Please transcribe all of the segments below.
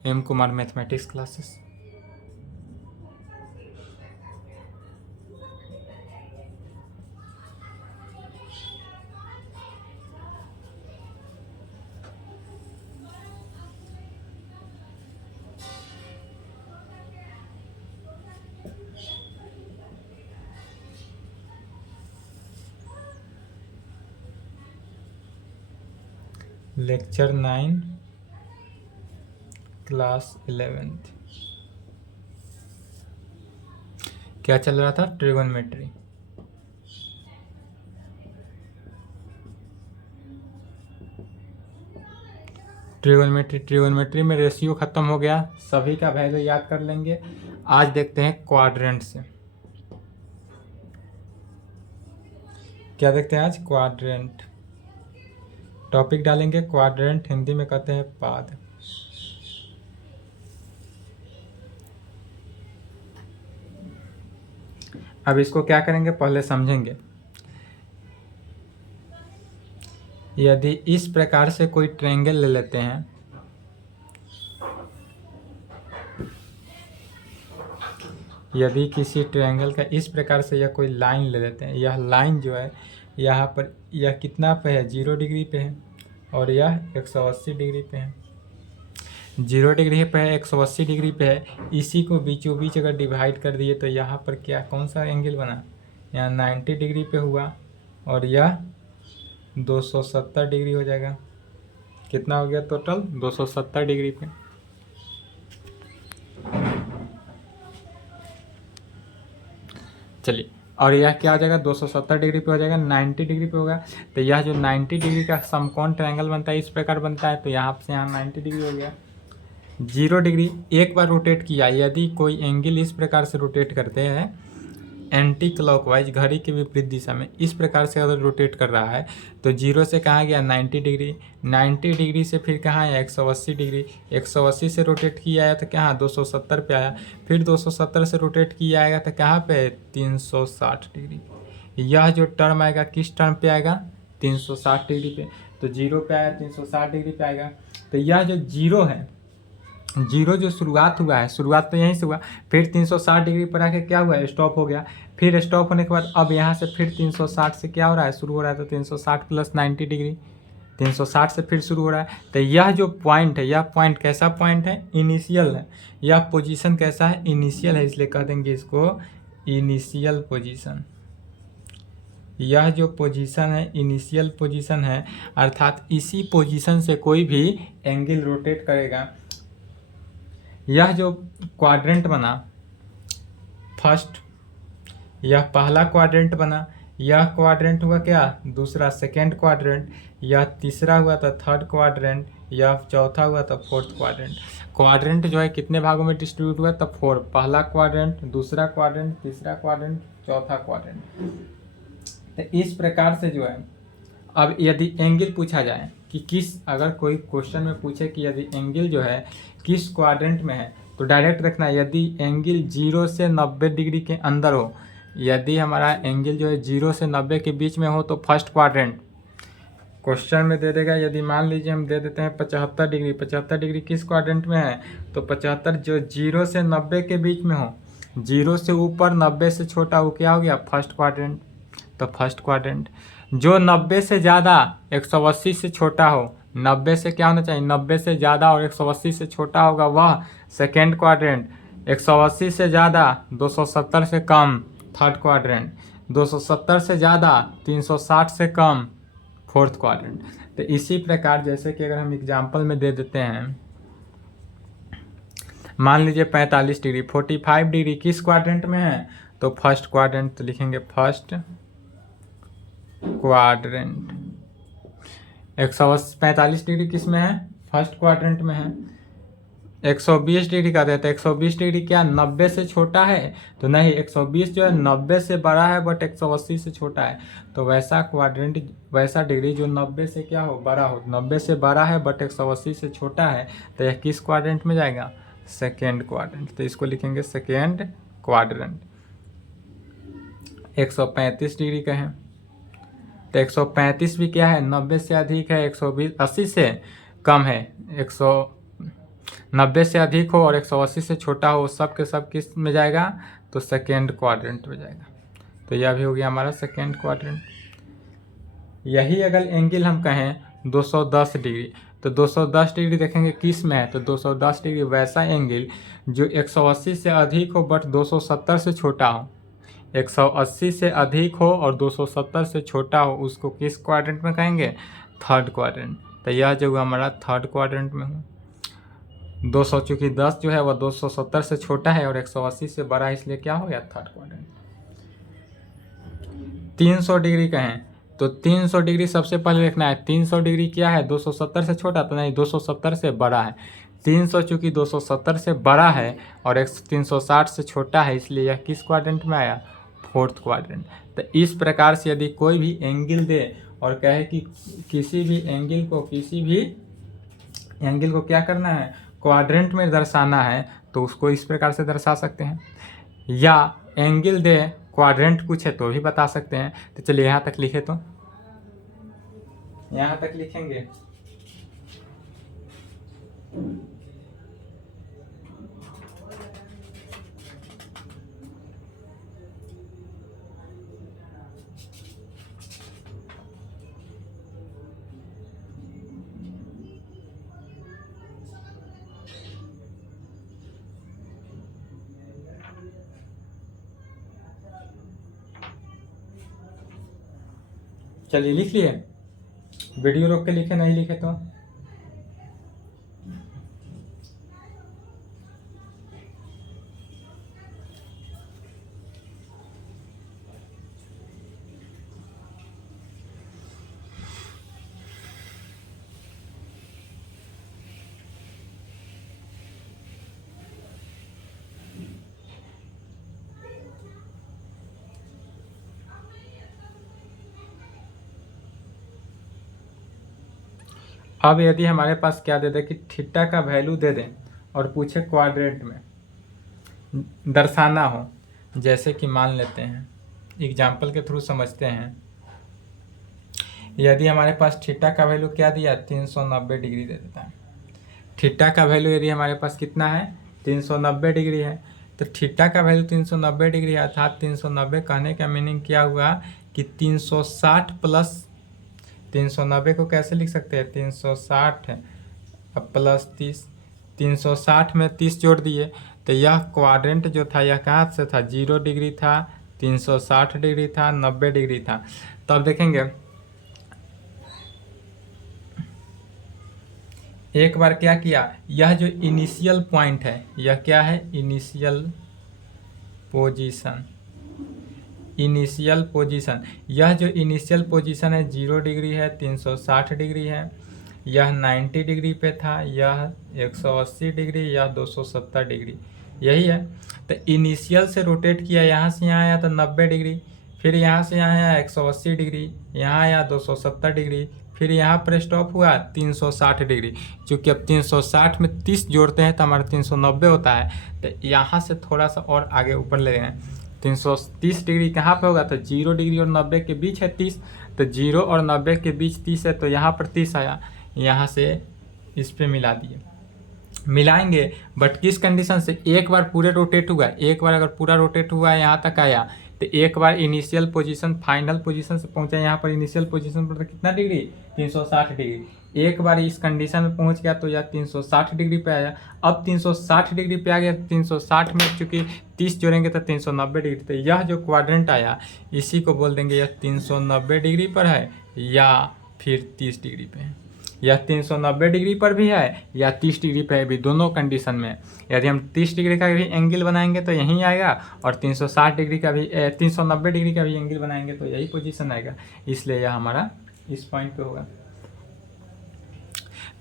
M Kumar mathematics classes. Lecture 9 class 11th। क्या चल रहा था? ट्रिगोनोमेट्री। ट्रिगोनोमेट्री में रेशियो खत्म हो गया, सभी का वैल्यू याद कर लेंगे। आज देखते हैं क्वाड्रेंट से। क्या देखते हैं आज? क्वाड्रेंट। टॉपिक डालेंगे क्वाड्रेंट, हिंदी में कहते हैं पाद। अब इसको क्या करेंगे पहले समझेंगे। यदि इस प्रकार से कोई ट्रायंगल ले लेते हैं, यदि किसी ट्रायंगल का इस प्रकार से यह कोई लाइन ले लेते हैं, यह लाइन जो है यहाँ पर यह कितना पे है? 0 डिग्री पे है, और यह 180 डिग्री पे है। 0 डिग्री पे है, 180 डिग्री पे है। इसी को बीचों बीच अगर डिवाइड कर दिए तो यहाँ पर क्या कौन सा एंगल बना? यहाँ 90 डिग्री पे हुआ, और यह 270 डिग्री हो जाएगा। कितना हो गया टोटल? 270 डिग्री पे। चलिए, और यह क्या हो जाएगा? 270 डिग्री पे हो जाएगा, 90 डिग्री पे होगा। तो यह जो 90 डिग्री का समकोण ट्रायंगल बनता है इस प्रकार बनता है। तो यहाँ से यहाँ 90 डिग्री हो गया। 0 डिग्री एक बार रोटेट किया, यदि कोई एंगल इस प्रकार से रोटेट करते हैं एंटी क्लॉकवाइज, घड़ी के विपरीत दिशा में, इस प्रकार से अगर रोटेट कर रहा है तो 0 से कहाँ गया? 90 डिग्री। 90 डिग्री से फिर कहाँ आया? 180 डिग्री। 180 से रोटेट किया आया तो कहाँ? 270 पे आया। फिर 270 से रोटेट किया आएगा तो कहाँ पे? 360 डिग्री। यह जो टर्म आएगा किस टर्म पे आएगा? 360 डिग्री पे। तो 0 पे आया, 360 डिग्री पे आएगा। तो यह जो 0 है, 0 जो शुरुआत हुआ है, शुरुआत तो यहीं से हुआ, फिर 360 डिग्री पर आके क्या हुआ? स्टॉप हो गया। फिर स्टॉप होने के बाद अब यहाँ से फिर 360 से क्या हो रहा है? शुरू हो रहा है। तो 360 प्लस 90 डिग्री, 360 से फिर शुरू हो रहा है। तो यह जो पॉइंट है, यह पॉइंट कैसा पॉइंट है? इनिशियल है। यह पोजीशन कैसा है? इनिशियल है, इसलिए कह देंगे इसको इनिशियल पोजीशन। यह जो पोजीशन है इनिशियल पोजीशन है, अर्थात इसी पोजीशन से कोई भी एंगल रोटेट करेगा। यह जो क्वाड्रेंट बना फर्स्ट, यह पहला क्वाड्रेंट बना, यह क्वाड्रेंट हुआ क्या? दूसरा सेकेंड क्वाड्रेंट, यह तीसरा हुआ था थर्ड क्वाड्रेंट, यह चौथा हुआ था फोर्थ क्वाड्रेंट। क्वाड्रेंट जो है कितने भागों में डिस्ट्रीब्यूट हुआ? तब 4। पहला क्वाड्रेंट, दूसरा क्वाड्रेंट, तीसरा क्वाड्रेंट, चौथा क्वाड्रेंट। तो इस प्रकार से जो है, अब यदि एंगल पूछा जाए कि किस, अगर कोई क्वेश्चन में पूछे कि यदि एंगल जो है किस क्वाड्रेंट में है, तो डायरेक्ट रखना है यदि एंगल 0 से 90 डिग्री के अंदर हो। यदि हमारा एंगल जो है 0 से 90 के बीच में हो तो फर्स्ट क्वाड्रेंट। क्वेश्चन में दे देगा, यदि मान लीजिए हम दे देते हैं 75 डिग्री, 75 डिग्री किस क्वाड्रेंट में है? तो 75 जो 0 से 90 के बीच में हो, 0 से ऊपर 90 से छोटा, वो क्या हो गया? First quadrant. तो फर्स्ट क्वाड्रेंट। जो 90 से ज़्यादा 180 से छोटा हो, 90 से क्या होना चाहिए? 90 से ज़्यादा और 180 से छोटा होगा वह सेकेंड क्वाड्रेंट। 180 से ज़्यादा 270 से कम थर्ड क्वाड्रेंट। 270 से ज़्यादा 360 से कम फोर्थ क्वाड्रेंट। तो इसी प्रकार जैसे कि अगर हम एग्जाम्पल में दे देते हैं, मान लीजिए 45 डिग्री, 45 डिग्री किस क्वाड्रेंट में है? तो फर्स्ट क्वाड्रेंट। तो लिखेंगे फर्स्ट क्वाड्रेंट। 145 डिग्री किस में है? फर्स्ट क्वाड्रेंट में है। 120 डिग्री का देते हैं, 120 डिग्री क्या 90 से छोटा है? तो नहीं, 120 जो है 90 से बड़ा है बट 180 से छोटा है। तो वैसा क्वाड्रेंट, वैसा डिग्री जो 90 से क्या हो? बड़ा हो। 90 से बड़ा है बट 180 से छोटा है, तो यह किस क्वाड्रेंट में जाएगा? Second quadrant. तो इसको लिखेंगे सेकेंड क्वाड्रेंट। 135 डिग्री का है, तो 135 भी क्या है? 90 से अधिक है, 120 80 से कम है, 90 से अधिक हो और 180 से छोटा हो, सब के सब किस में जाएगा, तो सेकेंड क्वाड्रेंट में जाएगा। तो यह भी हो गया हमारा सेकेंड क्वाड्रेंट। यही अगर एंगल हम कहें 210 डिग्री, तो 210 डिग्री देखेंगे किस में है, तो 210 डिग्री वैसा एंगल जो 180 से अधिक हो बट 270 से छोटा हो। 180 से अधिक हो और 270 से छोटा हो, उसको किस क्वाड्रेंट में कहेंगे, थर्ड क्वाड्रेंट। तो यह जो हमारा थर्ड क्वाड्रेंट में हो। 200 चूँकि 10 जो है वह 270 से छोटा है और 180 से बड़ा है, इसलिए क्या हो गया, थर्ड क्वाड्रेंट। 300 डिग्री कहें तो 300 डिग्री सबसे पहले लिखना है। 300 डिग्री क्या है, 270 से छोटा, तो नहीं 270 से बड़ा है। 300 चूँकि 270 से बड़ा है और 360 से छोटा है, इसलिए यह किस क्वाड्रेंट में आया, फोर्थ क्वाड्रेंट। तो इस प्रकार से यदि कोई भी एंगल दे और कहे कि किसी भी एंगल को क्या करना है, क्वाड्रेंट में दर्शाना है, तो उसको इस प्रकार से दर्शा सकते हैं। या एंगल दे क्वाड्रेंट पूछे तो भी बता सकते हैं। तो चलिए यहाँ तक लिखे, तो यहाँ तक लिखेंगे। चलिए लिख लिए, वीडियो रोक के लिखे, नहीं लिखे तो अब यदि हमारे पास क्या दे दे कि थीटा का वैल्यू दे दें और पूछे क्वाड्रेंट में दर्शाना हो, जैसे कि मान लेते हैं, एग्जाम्पल के थ्रू समझते हैं। यदि हमारे पास थीटा का वैल्यू क्या दिया, 390 डिग्री दे देता है। थीटा का वैल्यू यदि हमारे पास कितना है, 390 डिग्री है, तो थीटा का वैल्यू 390 डिग्री है, अर्थात 390 कहने का मीनिंग क्या हुआ कि 360 प्लस 390 को कैसे लिख सकते हैं, 360 अब प्लस 30, 360 में 30 जोड़ दिए, तो यह क्वाड्रेंट जो था यह कहाँ से था, 0 डिग्री था, 360 डिग्री था, 90 डिग्री था। तो अब देखेंगे एक बार क्या किया, यह जो इनिशियल पॉइंट है, यह क्या है, इनिशियल पोजीशन। यह जो इनिशियल पोजीशन है 0 डिग्री है, 360 डिग्री है, यह 90 डिग्री पे था, यह 180 डिग्री, यह 270 डिग्री, यही है। तो इनिशियल से रोटेट किया, यहाँ से यहाँ आया तो 90 डिग्री, फिर यहाँ से यहाँ आया 180 डिग्री, यहाँ आया 270 डिग्री, फिर यहाँ पर स्टॉप हुआ 360 डिग्री। चूँकि अब 360 में 30 जोड़ते हैं तो हमारा 390 होता है, तो यहाँ से थोड़ा सा और आगे ऊपर ले रहे हैं। 330 डिग्री कहाँ पे होगा, तो 0 डिग्री और 90 के बीच है 30, तो 0 और 90 के बीच 30 है, तो यहाँ पर 30 आया, यहाँ से इस पे मिला दिए, मिलाएंगे। बट किस कंडीशन से, एक बार पूरे रोटेट हुआ, एक बार अगर पूरा रोटेट हुआ यहाँ तक आया, तो एक बार इनिशियल पोजीशन फाइनल पोजीशन से पहुंचा, यहाँ पर इनिशियल पोजीशन पर कितना डिग्री, 360 डिग्री। एक बार इस कंडीशन में पहुंच गया तो यह 360 डिग्री पे आया। अब 360 डिग्री पे आ गया, 360 में चूँकि 30 जोड़ेंगे तो 390 डिग्री, तो यह जो क्वाड्रेंट आया इसी को बोल देंगे यह 390 डिग्री पर है या फिर 30 डिग्री पे है। यह 390 डिग्री पर भी है या 30 डिग्री पर भी, दोनों कंडीशन में। यदि हम 30 डिग्री का भी एंगल बनाएंगे तो यहीं आएगा, और 360 डिग्री का भी 390 डिग्री का भी एंगल बनाएंगे तो यही पोजीशन आएगा, इसलिए यह हमारा इस पॉइंट पे होगा।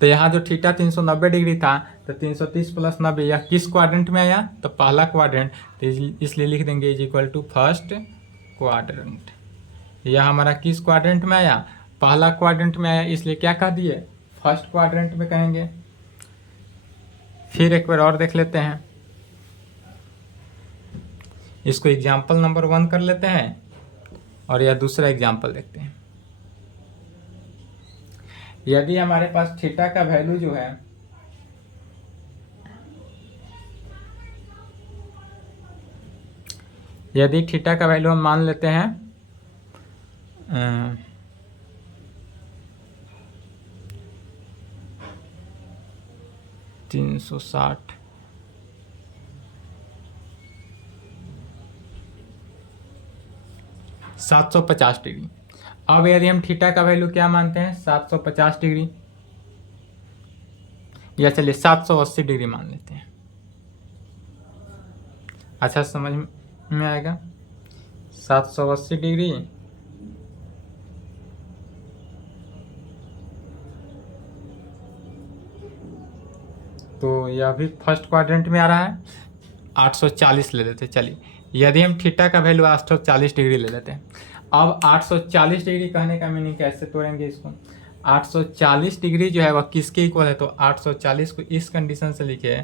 तो यहाँ जो थीटा 390 डिग्री था, तो 330 प्लस 90 यह किस क्वाड्रेंट में आया, तो पहला क्वाड्रेंट, तो इसलिए लिख देंगे is equal to first quadrant. यह हमारा किस क्वाड्रेंट में आया, पहला क्वाड्रेंट में आया, इसलिए क्या कह दिए, फर्स्ट क्वाड्रेंट में कहेंगे। फिर एक बार और देख लेते हैं, इसको एग्जाम्पल नंबर 1 कर लेते हैं और यह दूसरा एग्जाम्पल देखते हैं। यदि हमारे पास थीटा का वैल्यू जो है यदि थीटा का वैल्यू हम मान लेते हैं 360 750 डिग्री। अब यदि हम थीटा का वैल्यू क्या मानते हैं 750 डिग्री, या चलिए 780 डिग्री मान लेते हैं, अच्छा समझ में आएगा। 780 डिग्री तो यह भी फर्स्ट क्वाड्रेंट में आ रहा है। 840 ले लेते हैं। चलिए यदि हम थीटा का वैल्यू 840 डिग्री ले लेते हैं, अब 840 डिग्री कहने का मीनिंग कैसे तोड़ेंगे इसको। 840 डिग्री जो है वह किसके इक्वल है, तो 840 को इस कंडीशन से लिखे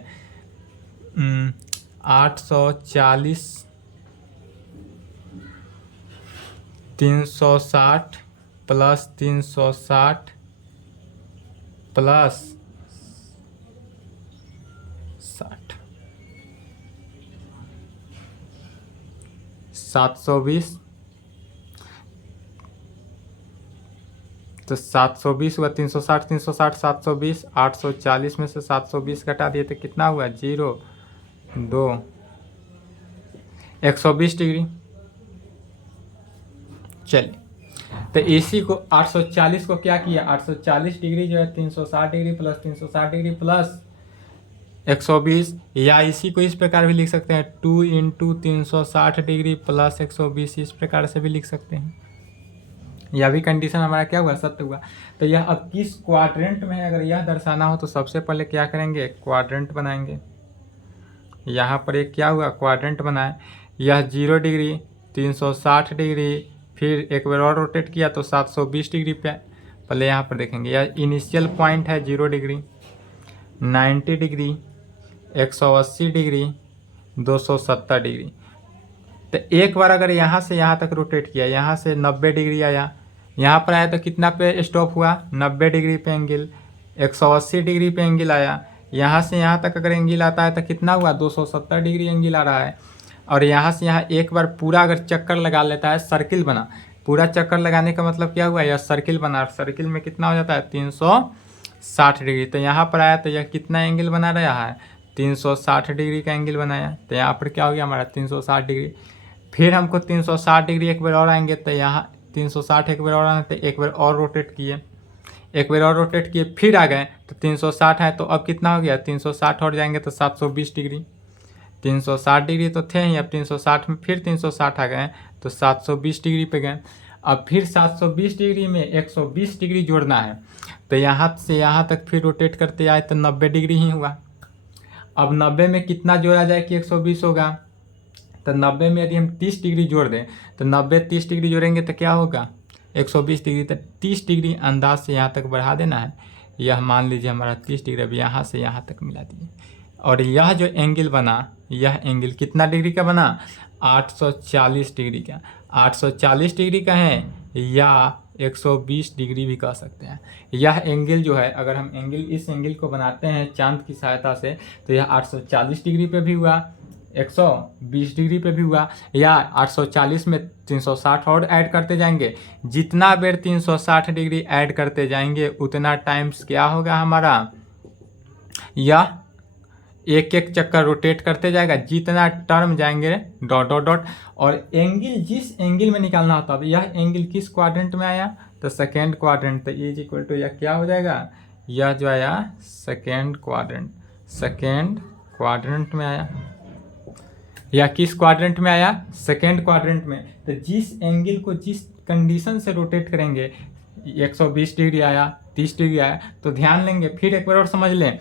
840 360 प्लस 360 प्लस 60 720, तो 720 हुआ 360 360 720, 840 में से 720 घटा दिए तो कितना हुआ 0 2 120 डिग्री। चलिए तो इसी को 840 को क्या किया, 840 डिग्री जो है 360 डिग्री प्लस 360 डिग्री प्लस 120, या इसी को इस प्रकार भी लिख सकते हैं 2 इंटू 360 डिग्री प्लस 120, इस प्रकार से भी लिख सकते हैं। यह भी कंडीशन हमारा क्या हुआ, सत्य हुआ। तो यह अब किस क्वाड्रेंट में है, अगर यह दर्शाना हो तो सबसे पहले क्या करेंगे, क्वाड्रेंट बनाएंगे। यहाँ पर एक क्या हुआ, क्वाड्रेंट बनाए। यह 0 डिग्री 360 डिग्री, फिर एक बार और रोटेट किया तो 720 डिग्री पे। पहले यहाँ पर देखेंगे यह इनिशियल पॉइंट है 0 डिग्री, 90 डिग्री, 180 डिग्री, 270 डिग्री। तो एक बार अगर यहाँ से यहाँ तक रोटेट किया, यहाँ से 90 डिग्री आया, यहाँ पर आया तो कितना पे स्टॉप हुआ 90 डिग्री पे एंगल, 180 डिग्री पे एंगल आया, यहाँ से यहाँ तक अगर एंगल आता है तो कितना हुआ 270 डिग्री एंगल आ रहा है। और यहाँ से यहाँ एक बार पूरा अगर चक्कर लगा लेता है, सर्किल बना, पूरा चक्कर लगाने का मतलब क्या हुआ, यह सर्किल बना, सर्किल में कितना हो जाता है 360 डिग्री। तो यहाँ पर आया तो यह कितना एंगल बना रहा है 360 डिग्री का एंगल बनाया। तो यहाँ पर क्या हो गया हमारा 360 डिग्री। फिर हमको 360 डिग्री एक बार और आएंगे, तो यहाँ 360 एक बार और आए तो एक बार और रोटेट किए, एक बार और रोटेट किए, फिर आ गए तो 360 है, तो अब कितना हो गया 360 और जाएंगे तो 720 डिग्री। 360 डिग्री तो थे ही, अब 360 में फिर 360 आ गए तो 720 डिग्री पे गए। अब फिर 720 डिग्री में 120 डिग्री जोड़ना है, तो यहाँ से यहाँ तक फिर रोटेट करते आए तो 90 डिग्री ही हुआ। अब 90 में कितना जोड़ा जाए कि 120 होगा, तो 90 में यदि हम 30 डिग्री जोड़ दें तो 90 30 डिग्री जोड़ेंगे तो क्या होगा 120 डिग्री। तो 30 डिग्री अंदाज से यहाँ तक बढ़ा देना है। यह मान लीजिए हमारा 30 डिग्री, अब यहाँ से यहाँ तक मिला दिए। और यह जो एंगल बना, यह एंगल कितना डिग्री का बना 840 डिग्री का। 840 डिग्री का है या 120 डिग्री भी कह सकते हैं। यह एंगल जो है, अगर हम एंगल इस एंगल को बनाते हैं चांद की सहायता से, तो यह 840 डिग्री पे भी हुआ, 120 डिग्री पे भी हुआ, या 840 में 360 और ऐड करते जाएंगे। जितना बेर 360 डिग्री ऐड करते जाएंगे उतना टाइम्स क्या होगा हमारा, यह एक एक चक्कर रोटेट करते जाएगा, जितना टर्म जाएंगे डॉट डॉट डॉट। और एंगल जिस एंगल में निकालना होता है, यह एंगल किस क्वाड्रेंट में आया, तो सेकेंड क्वाड्रेंट। तो इज इक्वल टू यह क्या हो जाएगा, यह जो आया सेकेंड क्वाड्रेंट, सेकेंड क्वाड्रेंट में आया। या किस क्वाड्रेंट में आया, सेकेंड क्वाड्रेंट में। तो जिस एंगल को जिस कंडीशन से रोटेट करेंगे, 120 डिग्री आया, 30 डिग्री आया, तो ध्यान लेंगे। फिर एक बार और समझ लें,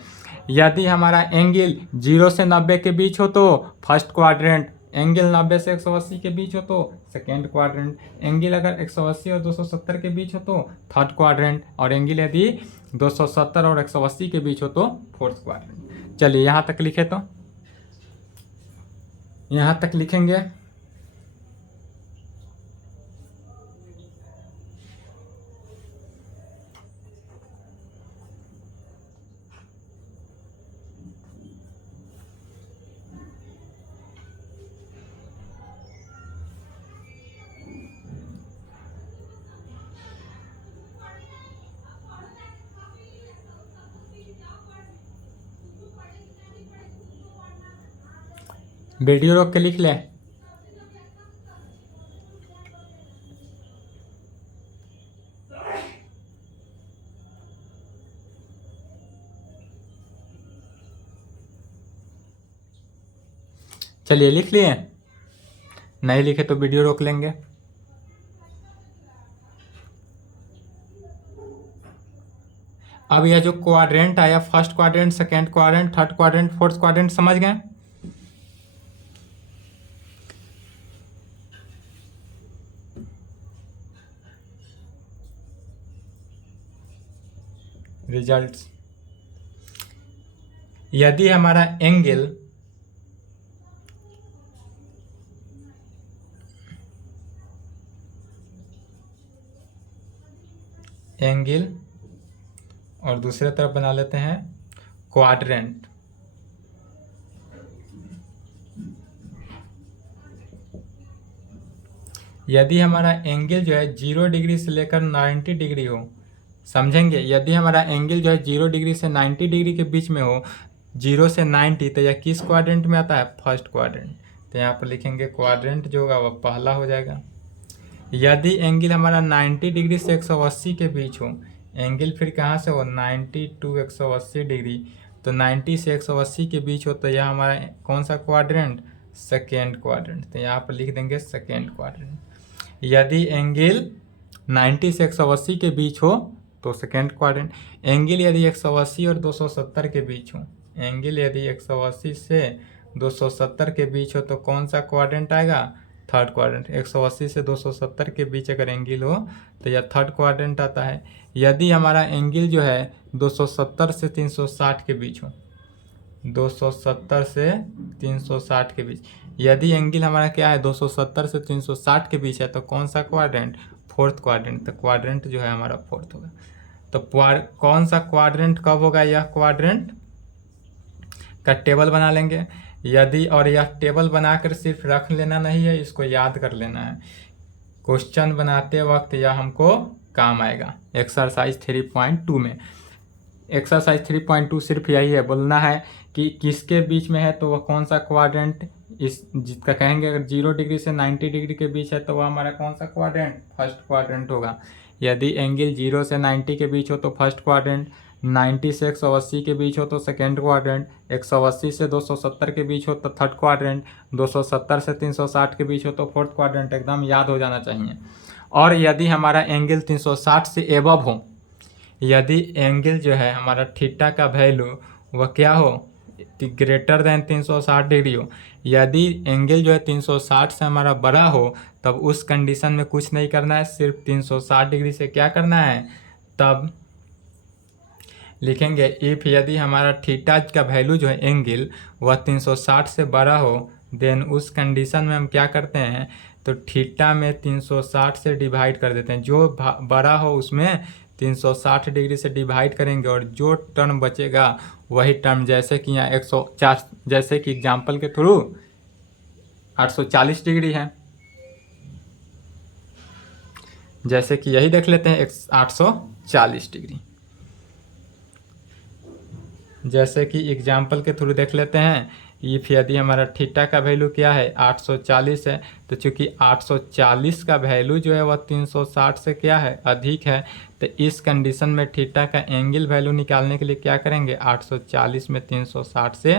यदि हमारा एंगल 0 से 90 के बीच हो तो फर्स्ट क्वाड्रेंट, एंगल 90 से 180 के बीच हो तो सेकेंड क्वाड्रेंट, एंगल अगर 180 और 270 के बीच हो तो थर्ड क्वाड्रेंट, और एंगल यदि 270 और 180 के बीच हो तो फोर्थ क्वाड्रेंट। चलिए यहाँ तक लिखे, तो यहाँ तक लिखेंगे। वीडियो रोक के लिख ले। चलिए लिख लिए, नहीं लिखे तो वीडियो रोक लेंगे। अब यह जो क्वाड्रेंट आया, first quadrant, second quadrant, third quadrant, fourth quadrant, समझ गए? रिजल्ट्स, यदि हमारा एंगल और दूसरे तरफ बना लेते हैं क्वाड्रेंट, यदि हमारा एंगल जो है 0 डिग्री से लेकर 90 डिग्री हो, समझेंगे? यदि हमारा एंगल जो है 0 डिग्री से 90 डिग्री के बीच में हो, 0 से 90, तो यह किस क्वाड्रेंट में आता है? First quadrant. तो यहाँ पर लिखेंगे क्वाड्रेंट जो होगा वह पहला हो जाएगा। यदि एंगल हमारा 90 डिग्री से 180 के बीच हो, एंगल फिर कहाँ से हो? 90 टू 180 डिग्री, तो 90 से 180 के बीच हो, तो यह हमारा कौन सा क्वाड्रेंट? Second quadrant. तो यहाँ पर लिख देंगे सेकेंड क्वाड्रेंट। यदि एंगल 90 से 180 के बीच हो तो सेकेंड क्वाड्रेंट। एंगल यदि 180 और 270 के बीच हो, एंगल यदि 180 से 270 के बीच हो तो कौन सा क्वाड्रेंट आएगा? Third quadrant. 180 से 270 के बीच अगर एंगल हो तो यह थर्ड क्वाड्रेंट आता है। यदि हमारा एंगल जो है 270 से 360 के बीच हो, 270 से 360 के बीच, यदि एंगल हमारा क्या है? 270 से 360 के बीच है, तो कौन सा क्वाड्रेंट? Fourth quadrant. तो क्वाड्रेंट जो है हमारा फोर्थ होगा। तो कौन सा क्वाड्रेंट कब होगा? यह क्वाड्रेंट का टेबल बना लेंगे। यदि, और यह टेबल बनाकर सिर्फ रख लेना नहीं है, इसको याद कर लेना है। क्वेश्चन बनाते वक्त यह हमको काम आएगा। एक्सरसाइज 3.2 में, एक्सरसाइज 3.2 सिर्फ यही है, बोलना है कि किसके बीच में है, तो वह कौन सा क्वाड्रेंट, इस जिसका कहेंगे अगर 0 डिग्री से 90 डिग्री के बीच है तो वह हमारा कौन सा क्वाड्रेंट? फर्स्ट क्वाड्रेंट होगा। यदि एंगल 0 से 90 के बीच हो तो फर्स्ट क्वाड्रेंट, 90 से 180 के बीच हो तो सेकेंड क्वाड्रेंट, 180 से 270 के बीच हो तो थर्ड क्वाड्रेंट, 270 से 360 के बीच हो तो फोर्थ क्वाड्रेंट। एकदम याद हो जाना चाहिए। और यदि हमारा एंगल 360 से एबव हो, यदि एंगल जो है हमारा थीटा का वैल्यू वह क्या हो? ग्रेटर देन 360 डिग्री हो। यदि एंगल जो है 360 से हमारा बड़ा हो, तब उस कंडीशन में कुछ नहीं करना है, सिर्फ 360 डिग्री से क्या करना है? तब लिखेंगे इफ़, यदि हमारा थीटा का वैल्यू जो है एंगल वह 360 से बड़ा हो, देन उस कंडीशन में हम क्या करते हैं? तो थीटा में 360 से डिवाइड कर देते हैं। जो बड़ा हो उसमें 360 डिग्री से डिवाइड करेंगे, और जो टर्म बचेगा वही टर्म, जैसे कि यहाँ 104, जैसे कि एग्जाम्पल के थ्रू 840 डिग्री है, जैसे कि यही देख लेते हैं 840 डिग्री, जैसे कि एग्जाम्पल के थ्रू देख लेते हैं। इफ यदि हमारा थीटा का वैल्यू क्या है? 840 है, तो चूंकि 840 का वैल्यू जो है वह 360 से क्या है? अधिक है। तो इस कंडीशन में थीटा का एंगल वैल्यू निकालने के लिए क्या करेंगे? 840 में 360 से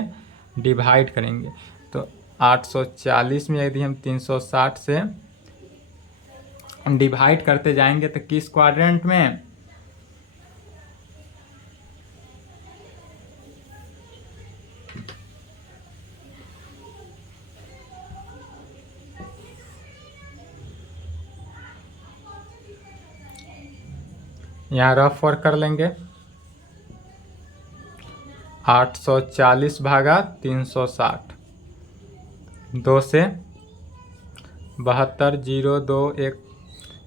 डिवाइड करेंगे। तो 840 में यदि हम 360 से डिवाइड करते जाएंगे तो किस क्वाड्रेंट में? यहाँ रफ वर्क कर लेंगे। 840 भागा 360, 2 से 72, 0, 2, 1,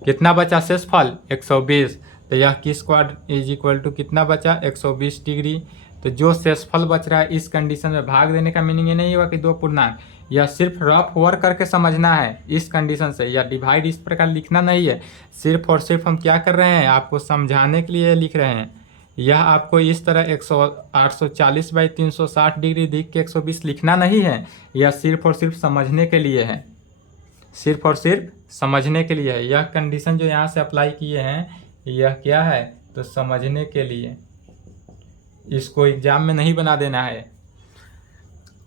कितना बचा शेषफल? 120। तो यह किस क्वाड इज इक्वल टू कितना बचा? 120 डिग्री। तो जो शेषफल बच रहा है इस कंडीशन में, भाग देने का मीनिंग ये नहीं हुआ कि 2 पूर्णांक, यह सिर्फ रफ वर्क करके समझना है इस कंडीशन से, या डिवाइड इस प्रकार लिखना नहीं है। सिर्फ और सिर्फ हम क्या कर रहे हैं? आपको समझाने के लिए लिख रहे हैं। यह आपको इस तरह 840 बाई 360 डिग्री दिख के 120 लिखना नहीं है, यह सिर्फ और सिर्फ समझने के लिए है, सिर्फ और सिर्फ समझने के लिए है। यह कंडीशन जो यहाँ से अप्लाई किए हैं यह क्या है, तो समझने के लिए, इसको एग्जाम में नहीं बना देना है।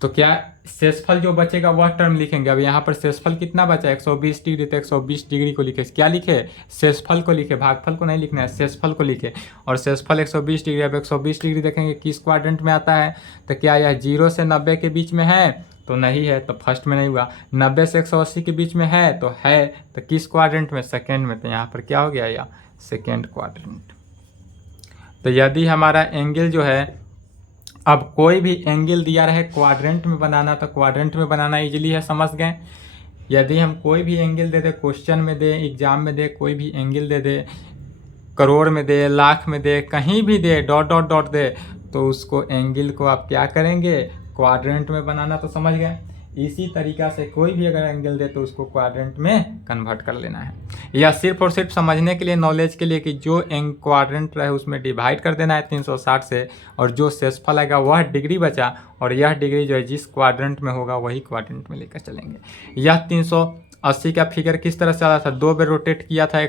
तो क्या शेषफल जो बचेगा वह टर्म लिखेंगे। अब यहाँ पर शेषफल कितना बचा, 120 डिग्री, तो 120 डिग्री को लिखे, क्या लिखे, शेषफल को लिखे, भागफल को नहीं लिखना है, शेषफल को लिखे। और शेषफल 120 डिग्री, अब 120 डिग्री देखेंगे किस क्वाड्रेंट में आता है, तो क्या यह 0 से 90 के बीच में है, तो नहीं है, तो फर्स्ट में नहीं हुआ। 90 से 180 के बीच में है, तो है, तो किस क्वाड्रेंट में, सेकेंड में, तो यहाँ पर क्या हो गया, या सेकेंड क्वाड्रेंट। तो यदि हमारा एंगल जो है, अब कोई भी एंगल दिया रहे क्वाड्रेंट में बनाना, तो क्वाड्रेंट में बनाना इजीली है, समझ गए। यदि हम कोई भी एंगल दे दे, क्वेश्चन में दे, एग्जाम में दे, कोई भी एंगल दे दे, करोड़ में दे, लाख में दे, कहीं भी दे, डॉट डॉट डॉट दे, तो उसको एंगल को आप क्या करेंगे, क्वाड्रेंट में बनाना, तो समझ गए। इसी तरीका से कोई भी अगर एंगल दे तो उसको क्वाड्रेंट में कन्वर्ट कर लेना है। या सिर्फ और सिर्फ समझने के लिए, नॉलेज के लिए, कि जो क्वाड्रेंट रहे उसमें डिवाइड कर देना है 360 से, और जो शेषफल आएगा वह डिग्री बचा, और यह डिग्री जो है जिस क्वाड्रेंट में होगा वही क्वाड्रेंट में लेकर चलेंगे। यह 380 का फिगर किस तरह से आ रहा था, 2 बार रोटेट किया था,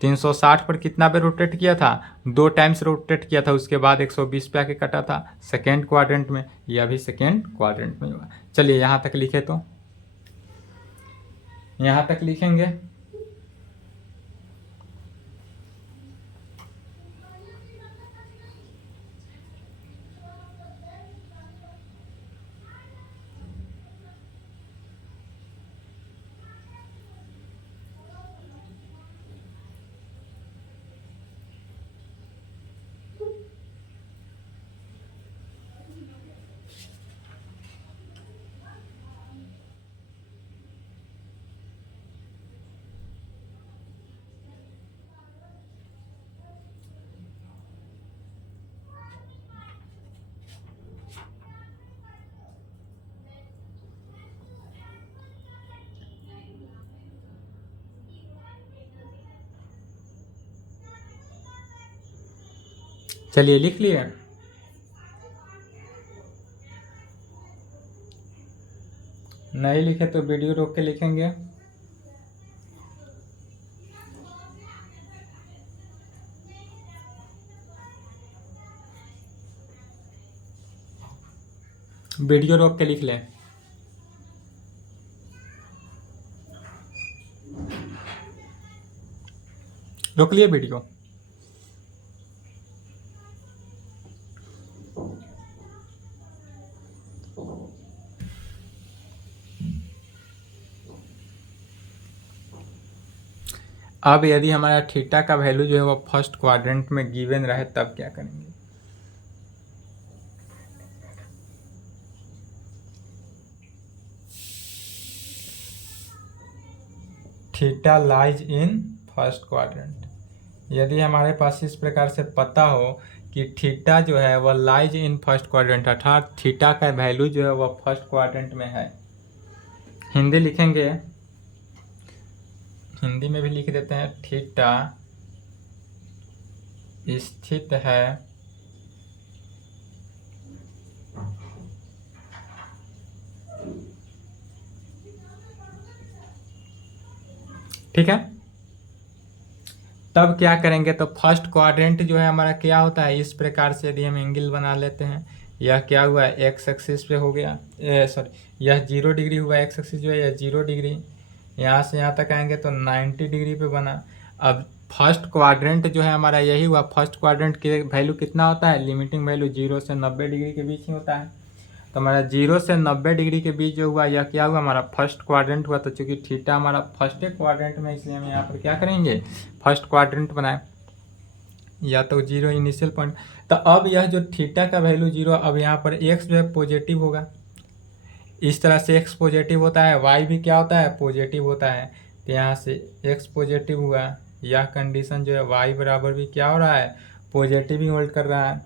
360 पर कितना बार रोटेट किया था, 2 टाइम्स रोटेट किया था, उसके बाद 120 पे आके कटा था सेकेंड क्वाड्रेंट में, यह भी सेकेंड क्वाड्रेंट में हुआ। चलिए यहाँ तक लिखे, तो यहाँ तक लिखेंगे। चलिए लिख लिए, नहीं लिखे तो वीडियो रोक के लिखेंगे। वीडियो रोक के लिख लें। रोक लिए वीडियो। अब यदि हमारा थीटा का वैल्यू जो है वो फर्स्ट क्वाड्रेंट में गिवन रहे, तब क्या करेंगे। Theta lies in first quadrant. यदि हमारे पास इस प्रकार से पता हो कि थीटा जो है वह लाइज इन फर्स्ट क्वाड्रेंट, अर्थात थीटा का वैल्यू जो है वह फर्स्ट क्वाड्रेंट में है। हिंदी लिखेंगे, हिंदी में भी लिख देते हैं, थीटा स्थित है ठीक है। तब क्या करेंगे, तो फर्स्ट क्वाड्रेंट जो है हमारा क्या होता है, इस प्रकार से यदि हम एंगल बना लेते हैं, यह क्या हुआ, एक्स एक्सिस पे हो गया, सॉरी यह 0 डिग्री हुआ, एक्स एक्सिस जो है यह 0 डिग्री, यहाँ से यहाँ तक आएंगे तो 90 डिग्री पे बना। अब फर्स्ट क्वाड्रेंट जो है हमारा यही हुआ, फर्स्ट क्वाड्रेंट की वैल्यू कितना होता है, लिमिटिंग वैल्यू 0 से 90 डिग्री के बीच ही होता है। तो हमारा 0 से 90 डिग्री के बीच जो हुआ यह क्या हुआ, हमारा फर्स्ट क्वाड्रेंट हुआ। तो चूंकि थीटा हमारा फर्स्ट क्वाड्रेंट में, इसलिए हम यहाँ पर क्या करेंगे, फर्स्ट क्वाड्रेंट बनाए, या तो 0 इनिशियल पॉइंट। तो अब यह जो थीटा का वैल्यू 0, अब यहाँ पर एक्स जो है पॉजिटिव होगा, इस तरह से एक्स पॉजिटिव होता है, वाई भी क्या होता है, पॉजिटिव होता है। तो यहाँ से एक्स पॉजिटिव हुआ, यह कंडीशन जो है वाई बराबर भी क्या हो रहा है, पॉजिटिव ही होल्ड कर रहा है।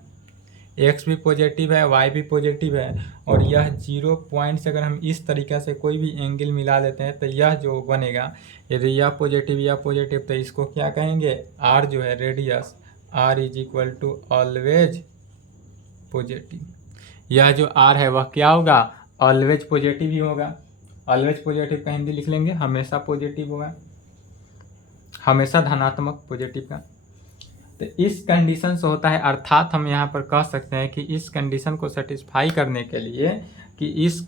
एक्स भी पॉजिटिव है, वाई भी पॉजिटिव है, और यह 0 पॉइंट से अगर हम इस तरीक़ा से कोई भी एंगल मिला लेते हैं तो यह जो बनेगा, यदि यह पॉजिटिव तो इसको क्या कहेंगे, आर जो है radius, R is equal to always positive. यह जो R है वह क्या होगा, ऑलवेज पॉजिटिव ही होगा। ऑलवेज पॉजिटिव का हिंदी लिख लेंगे हमेशा पॉजिटिव होगा, हमेशा धनात्मक पॉजिटिव का। तो इस कंडीशन से होता है, अर्थात हम यहाँ पर कह सकते हैं कि इस कंडीशन को सेटिस्फाई करने के लिए कि इस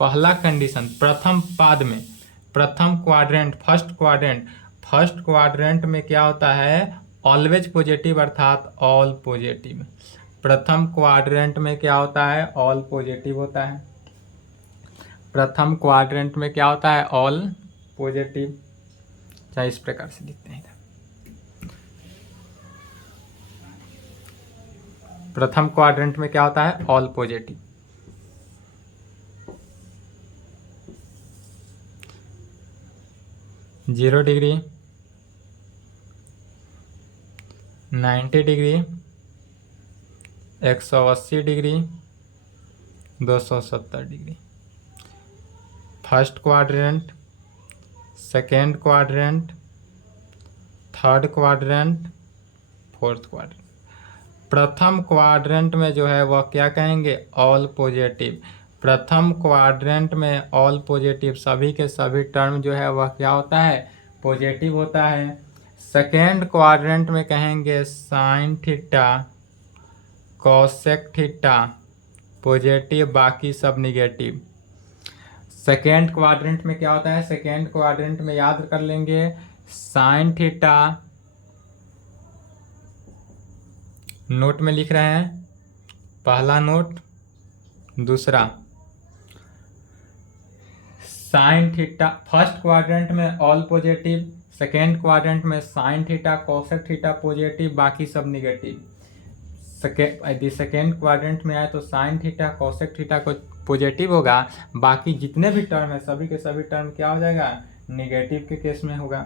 पहला कंडीशन प्रथम पाद में, प्रथम क्वाड्रेंट, फर्स्ट क्वाड्रेंट में क्या होता है, ऑलवेज पॉजिटिव अर्थात ऑल पॉजिटिव। प्रथम क्वाड्रेंट में क्या होता है, ऑल पॉजिटिव होता है। प्रथम क्वाड्रेंट में क्या होता है, ऑल पॉजिटिव। चाहे इस प्रकार से लिखते हैं, प्रथम क्वाड्रेंट में क्या होता है, all positive. Zero degree, 90 degree, 180 degree, 270 degree. First quadrant, second quadrant, third quadrant, fourth quadrant. प्रथम क्वाड्रेंट में जो है वह क्या कहेंगे, ऑल पॉजिटिव। प्रथम क्वाड्रेंट में ऑल पॉजिटिव, सभी के सभी टर्म जो है वह क्या होता है, पॉजिटिव होता है। सेकेंड क्वाड्रेंट में कहेंगे sign theta, cosec theta positive, बाकी सब निगेटिव। सेकेंड क्वाड्रेंट में क्या होता है, सेकेंड क्वाड्रेंट में याद कर लेंगे साइन थीटा, नोट में लिख रहे हैं, पहला नोट, दूसरा साइन थीटा। फर्स्ट क्वाड्रेंट में ऑल पॉजिटिव, सेकेंड क्वाड्रेंट में sine theta, cosec theta positive, बाकी सब निगेटिव। यदि सेकेंड क्वाड्रेंट में आए तो साइन थीटा, कॉसेक थीटा को पॉजिटिव होगा, बाकी जितने भी टर्म है सभी के सभी टर्म क्या हो जाएगा, निगेटिव के केस में होगा।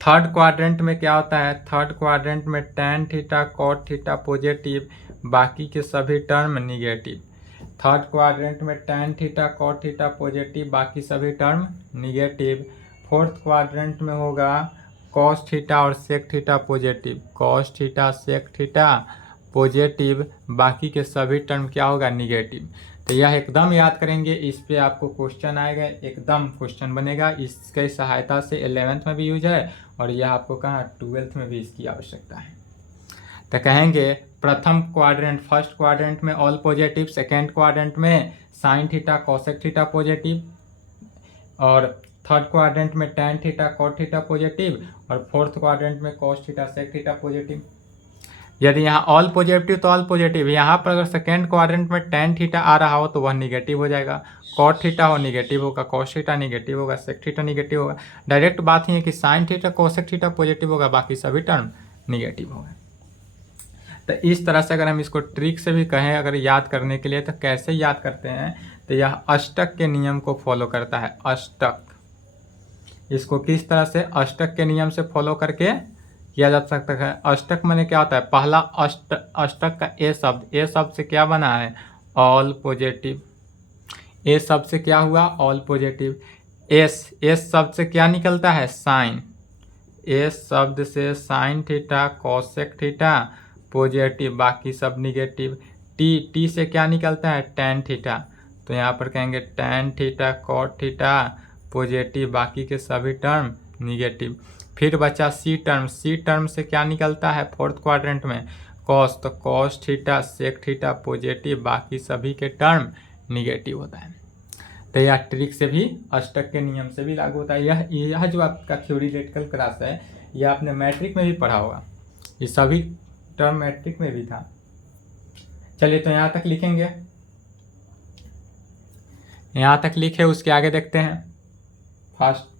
थर्ड क्वाड्रेंट में क्या होता है, थर्ड क्वाड्रेंट में tan theta, cot theta positive, बाकी के सभी टर्म निगेटिव। थर्ड क्वाड्रेंट में tan theta, cot theta positive, बाकी सभी टर्म निगेटिव। फोर्थ क्वाड्रेंट में होगा कॉस थीटा और sec theta positive, cos theta, sec theta positive, बाकी के सभी टर्म क्या होगा, निगेटिव। तो यह एकदम याद करेंगे, इस पे आपको क्वेश्चन आएगा, एकदम क्वेश्चन बनेगा। इसके सहायता से 11th में भी यूज है और यह आपको कहाँ 12th में भी इसकी आवश्यकता है। तो कहेंगे प्रथम क्वाड्रेंट, फर्स्ट क्वाड्रेंट में ऑल पॉजिटिव, सेकेंड क्वाड्रेंट में sine theta, cosec theta positive, और थर्ड क्वाड्रेंट में tan theta, cot theta positive, और फोर्थ क्वाड्रेंट में cos theta, sec theta positive. यदि यहाँ ऑल पॉजिटिव तो ऑल पॉजिटिव, यहाँ पर अगर सेकेंड क्वाड्रेंट में टैन थीटा आ रहा हो तो वह निगेटिव हो जाएगा, कॉट थीटा हो निगेटिव होगा, कॉस थीटा निगेटिव होगा, सेक थीटा निगेटिव होगा। डायरेक्ट बात ही है कि sine theta, cosec theta positive होगा, बाकी सभी टर्म निगेटिव होगा। तो इस तरह से अगर हम इसको ट्रिक से भी कहें अगर याद करने के लिए, तो कैसे याद करते हैं, तो यह अष्टक के नियम को फॉलो करता है। अष्टक, इसको किस तरह से, अष्टक के नियम से फॉलो करके किया जा सकता है। अष्टक माने क्या होता है, पहला अष्टक का ए शब्द, ए शब्द से क्या बना है, ऑल पॉजिटिव। ए शब्द से क्या हुआ, ऑल पॉजिटिव। एस शब्द से क्या निकलता है, साइन। एस शब्द से sign theta, cosec theta positive, बाकी सब निगेटिव। टी से क्या निकलता है, टैन थीटा, तो यहाँ पर कहेंगे tan theta, cot theta positive, बाकी के सभी टर्म निगेटिव। फिर बचा सी टर्म, सी टर्म से क्या निकलता है फोर्थ क्वाड्रेंट में, कॉस, तो cos theta, sec theta positive, बाकी सभी के टर्म निगेटिव होता है। तो यह ट्रिक से भी, अष्टक के नियम से भी लागू होता है। यह जो आपका थ्योरेटिकल क्लास है, यह आपने मैट्रिक में भी पढ़ा होगा, ये सभी टर्म मैट्रिक में भी था। चलिए तो यहाँ तक लिखेंगे, यहाँ तक लिखे, उसके आगे देखते हैं। फर्स्ट,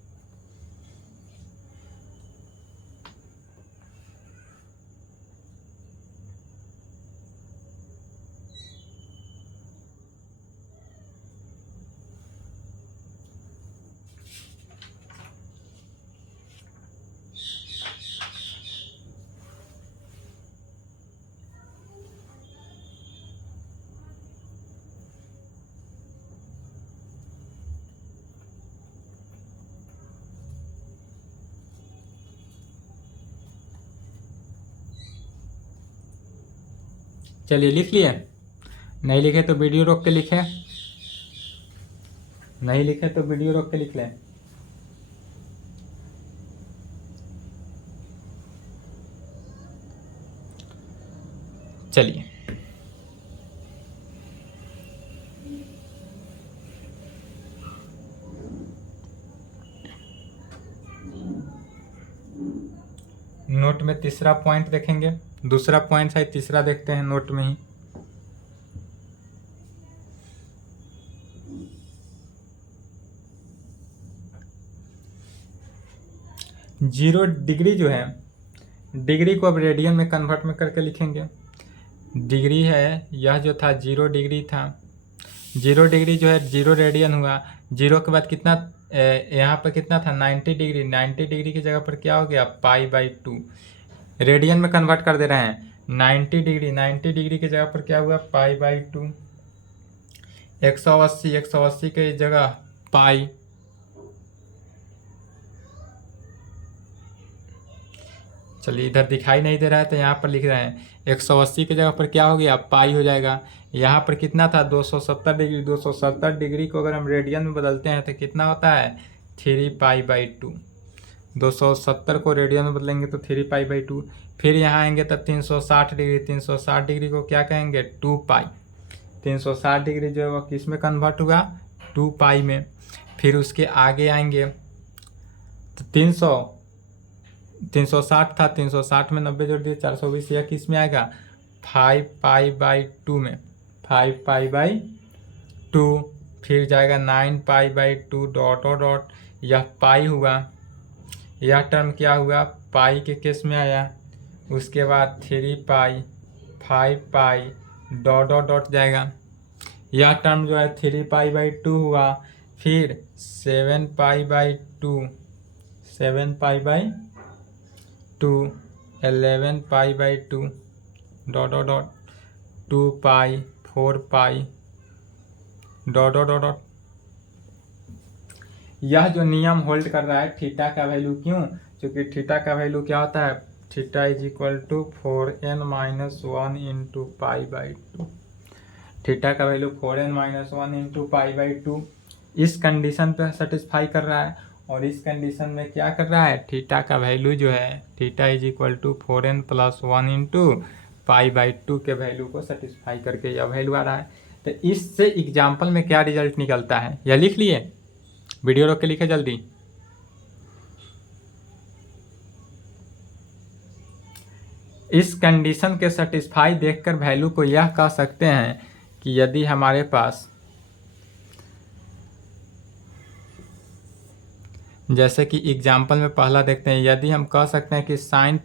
चलिए लिख लिए, नहीं लिखे तो वीडियो रोक के लिखें, नहीं लिखे तो वीडियो रोक के लिख लें। चलिए नोट में तीसरा पॉइंट देखेंगे, दूसरा पॉइंट है, तीसरा देखते हैं नोट में ही। जीरो डिग्री जो है, डिग्री को अब रेडियन में कन्वर्ट में करके लिखेंगे। डिग्री है, यह जो था 0 डिग्री था, 0 डिग्री जो है 0 रेडियन हुआ। 0 के बाद कितना, यहाँ पर कितना था 90 डिग्री, 90 डिग्री की जगह पर क्या हो गया π/2। रेडियन में कन्वर्ट कर दे रहे हैं, 90 डिग्री, 90 डिग्री की जगह पर क्या हुआ π/2। 180, 180 की जगह पाई, चलिए इधर दिखाई नहीं दे रहा है तो यहाँ पर लिख रहे हैं 180 की जगह पर क्या हो गया पाई हो जाएगा। यहाँ पर कितना था 270 डिग्री, 270 डिग्री को अगर हम रेडियन में बदलते हैं तो कितना होता है 3π/2। 270 को रेडियन में बदलेंगे तो 3π/2। फिर यहाँ आएंगे तब 360 डिग्री, 360 डिग्री को क्या कहेंगे 2π। 360 डिग्री जो है वो किस में कन्वर्ट हुआ 2π में। फिर उसके आगे आएंगे तो 360 था, 360 में 90 जोड़ दिए 420, यह किस में आएगा 5π/2 में, 5π/2। फिर जाएगा 9π/2 डॉट और डॉट, यह पाई हुआ, यह टर्म क्या हुआ पाई के केस में आया। उसके बाद 3π, 5π डॉट डॉट डॉट जाएगा, यह टर्म जो है 3π/2 हुआ। फिर 7π/2, 7π/2, 11π/2 dot dot dot 2π, 4π dot dot dot. यह जो नियम होल्ड कर रहा है थीटा का वैल्यू, क्यों, क्योंकि थीटा का वैल्यू क्या होता है थीटा = 4n-1 इंटू π/2। थीटा का वैल्यू 4n-1 इंटू π/2 इस कंडीशन पे सेटिस्फाई कर रहा है। और इस कंडीशन में क्या कर रहा है थीटा का वैल्यू जो है थीटा = 4n+1 इंटू π/2 के वैल्यू को सेटिस्फाई करके यह वैल्यू आ रहा है। तो इससे एग्जाम्पल में क्या रिजल्ट निकलता है यह लिख लिए, वीडियो रोक के लिखे जल्दी। इस कंडीशन के सेटिस्फाई देखकर वैल्यू को यह कह सकते हैं कि यदि हमारे पास, जैसे कि एग्जाम्पल में पहला देखते हैं, यदि हम कह सकते हैं कि sin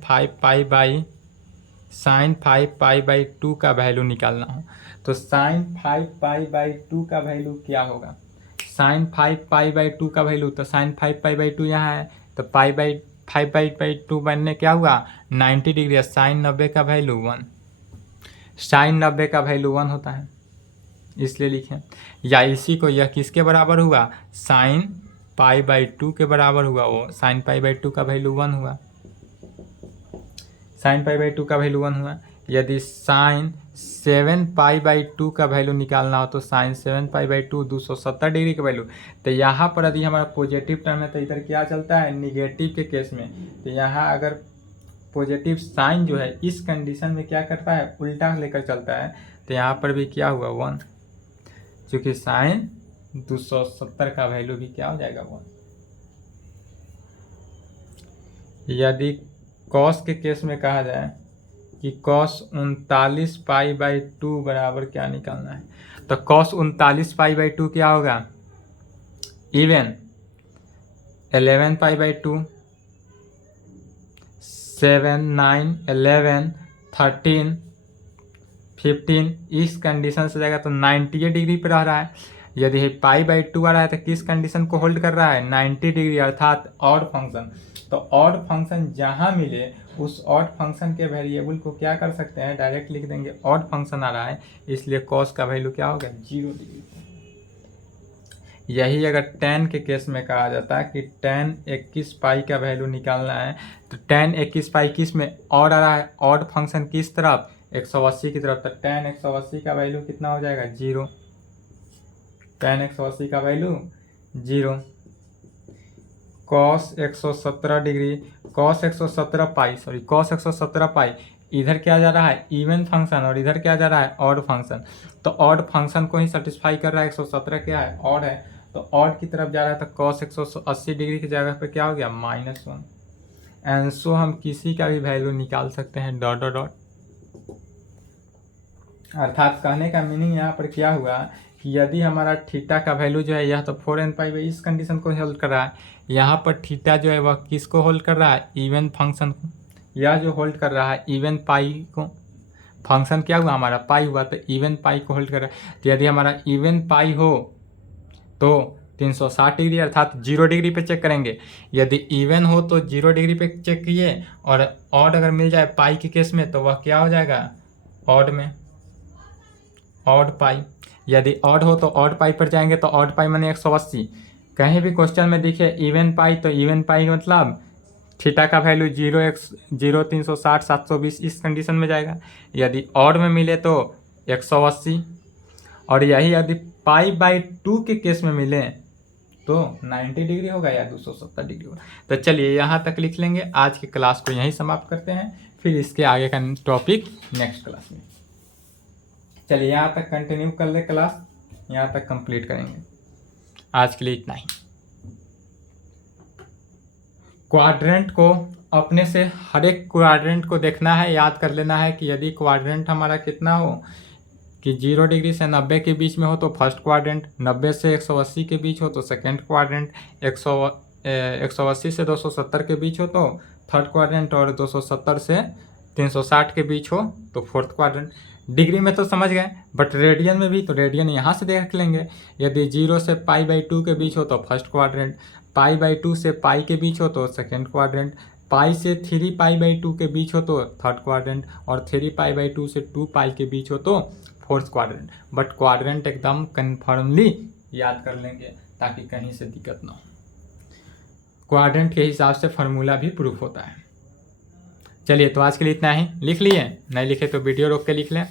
5π/2 का वैल्यू निकालना हो तो sin 5π/2 का वैल्यू क्या होगा। sin 5π/2 का वैल्यू, तो sin 5π/2 यहाँ है तो π/5/2 बनने क्या हुआ 90 डिग्री, sin 90 का वैल्यू 1, sin 90 का वैल्यू 1 होता है इसलिए लिखें। या इसी को यह किसके बराबर हुआ sin π/2 के बराबर हुआ, वो sin π/2 का वैल्यू 1 हुआ, sin π/2 का वैल्यू 1 हुआ। यदि sin 7π/2 का वैल्यू निकालना हो तो sin 7π/2 270 डिग्री का वैल्यू। तो यहाँ पर यदि हमारा पॉजिटिव टर्म है तो इधर क्या चलता है निगेटिव के केस में, तो यहाँ अगर पॉजिटिव साइन जो है इस कंडीशन में क्या करता है उल्टा लेकर चलता है, तो यहाँ पर भी क्या हुआ 1, क्योंकि साइन 270 का वैल्यू भी क्या हो जाएगा 1। यदि कॉस के केस में कहा जाए कि cos 39π/2 बराबर क्या निकालना है, तो cos 39π/2 क्या होगा इवन 11π/2, 7, 9, 11, 13, 15 इस कंडीशन से जाएगा तो 90 डिग्री पर रह रहा है। यदि π/2 आ रहा है तो किस कंडीशन को होल्ड कर रहा है 90 डिग्री, अर्थात ऑड फंक्शन। तो ऑड फंक्शन जहाँ मिले उस ऑड फंक्शन के वेरिएबल को क्या कर सकते हैं डायरेक्ट लिख देंगे, ऑड फंक्शन आ रहा है इसलिए कॉस का वैल्यू क्या होगा 0 डिग्री। यही अगर tan के केस में कहा जाता है कि tan 21π का वैल्यू निकालना है तो tan 21π किस में ऑड आ रहा है, ऑड फंक्शन किस तरफ 180 की तरफ, तो tan 180 का वैल्यू कितना हो जाएगा 0, tan 180 का वैल्यू 0। cos 117 डिग्री, cos 117 पाई, सॉरी cos 117 पाई, इधर क्या जा रहा है इवन फंक्शन और इधर क्या जा रहा है ऑड फंक्शन, तो ऑड फंक्शन को ही सेटिस्फाई कर रहा है। 117 क्या है ऑड है, तो ऑड की तरफ जा रहा है, तो cos 180 डिग्री की जगह पे क्या हो गया -1। एंड सो हम किसी का भी वैल्यू निकाल सकते हैं डॉट डॉट डॉट। अर्थात कहने का मीनिंग यहाँ पर क्या हुआ कि यदि हमारा थीटा का वैल्यू जो है यह तो 4n पाई इस कंडीशन को होल्ड कर रहा है, यहाँ पर थीटा जो है वह किसको होल्ड कर रहा है इवन फंक्शन को, यह जो होल्ड कर रहा है इवन पाई को। फंक्शन क्या हुआ हमारा पाई हुआ, तो इवन पाई को होल्ड कर रहा है। तो यदि हमारा इवन पाई हो तो 360 डिग्री अर्थात 0 डिग्री पे चेक करेंगे। यदि इवन हो तो 0 डिग्री पे चेक किए, और ऑड अगर मिल जाए पाई के केस में तो वह क्या हो जाएगा ऑड में, ऑड पाई। यदि ऑड हो तो ऑड पाई पर जाएंगे, तो ऑड पाई माने 180। कहीं भी क्वेश्चन में दिखे इवन पाई तो इवन पाई मतलब थीटा का वैल्यू 0 360 720 इस कंडीशन में जाएगा। यदि ऑड में मिले तो 180, और यही यदि π/2 के केस में मिले तो 90 डिग्री होगा या 270 डिग्री होगा। तो चलिए यहाँ तक लिख लेंगे। आज की क्लास को यहीं समाप्त करते हैं, फिर इसके आगे का टॉपिक नेक्स्ट क्लास में। चलिए यहाँ तक कंटिन्यू कर ले, क्लास यहाँ तक कंप्लीट करेंगे। आज के लिए इतना ही। क्वाड्रेंट को अपने से हर एक क्वाड्रेंट को देखना है, याद कर लेना है कि यदि क्वाड्रेंट हमारा कितना हो कि 0 डिग्री से 90 के बीच में हो तो फर्स्ट क्वाड्रेंट, 90 से 180 के बीच हो तो सेकेंड क्वाड्रेंट, 180 से 270 के बीच हो तो थर्ड क्वाड्रेंट, और 270 से 360 के बीच हो तो फोर्थ क्वाड्रेंट। डिग्री में तो समझ गए, बट रेडियन में भी, तो रेडियन यहाँ से देख लेंगे। यदि 0 से π/2 के बीच हो तो फर्स्ट क्वाड्रेंट, π/2 से पाई के बीच हो तो सेकेंड क्वाड्रेंट, पाई से 3π/2 के बीच हो तो थर्ड क्वाड्रेंट, और 3π/2 से 2π के बीच हो तो फोर्थ क्वाड्रेंट। बट क्वाड्रेंट एकदम कन्फर्मली याद कर लेंगे ताकि कहीं से दिक्कत ना हो। क्वाड्रेंट के हिसाब से फार्मूला भी प्रूफ होता है। चलिए तो आज के लिए इतना ही। लिख लिए, नहीं लिखे तो वीडियो रोक के लिख लें।